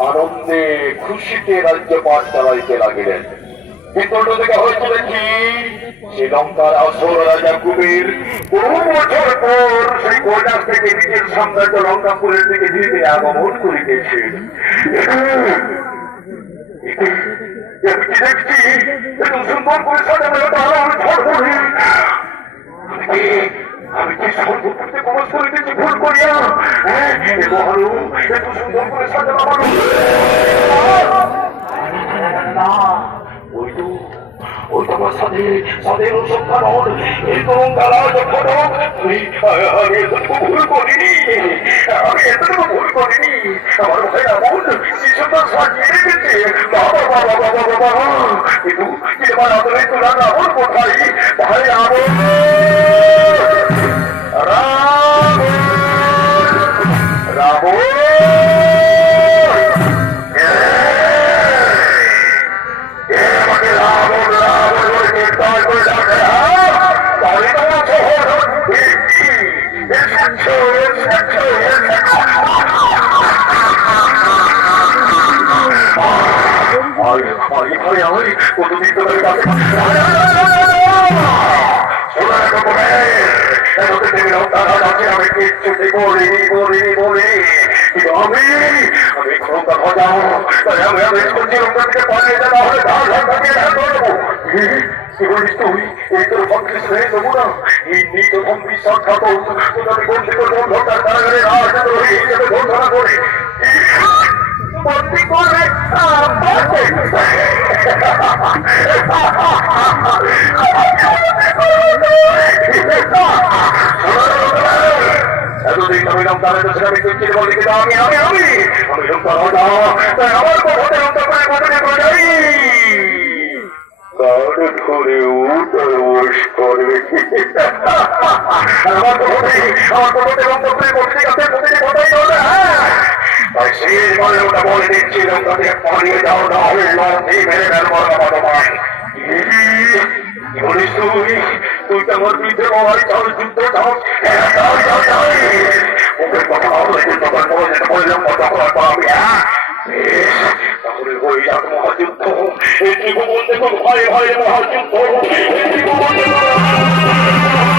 আনন্দে খুশিতে রাজ্যপাট চালাইতে লাগিলেন কিন্তু অন্যদিকে হয়েছিল কি শ্রীলঙ্কার রাজা বহু বছর পর সেই থেকে নিজের সাম্রাজ্য লঙ্কাপুরের দিকে ধীরে আগমন করিতেছে দেখছি সুন্দর আমি ভুল আমার করিনি। আমি আমার ভাই এমন শিশুটা সাজিয়ে এবার আদরে রাবণ কোথায়? ভাই রাবণ আমি বলে এতদিন থেকে তারা আমি আমি ক্ষমতা আমি আমি করছি ওখানকে পালিয়ে যাওয়া হলে এই তোর সংশ্লিষ্ট হয়ে দেবো না এই নিজ ধন বিশ্বাস খাব তোদের বন্ধু করব ভোটার কারাগারে রাজ রহি হিসেবে ঘোষণা করে করে এতদিন আমি নাম তাদের দেশে আমি তুই বলি আমি আমি আমি আমি আমার কথাতে অন্তর করে প্রজাই কার ধরে প্রতিটি কথাই হবে তাই শেষ তুই তো আমার বিরুদ্ধে লড়াই চাল যুদ্ধ চাও চাও চাও চাও মুখের কথা হবে কথা পর আমি হ্যাঁ ওই আর মহাদেব প্রভু এই ত্রিভুবন দেখুন ভয়ে ভয়ে মহাদেব প্রভু এই ত্রিভুবন দেখুন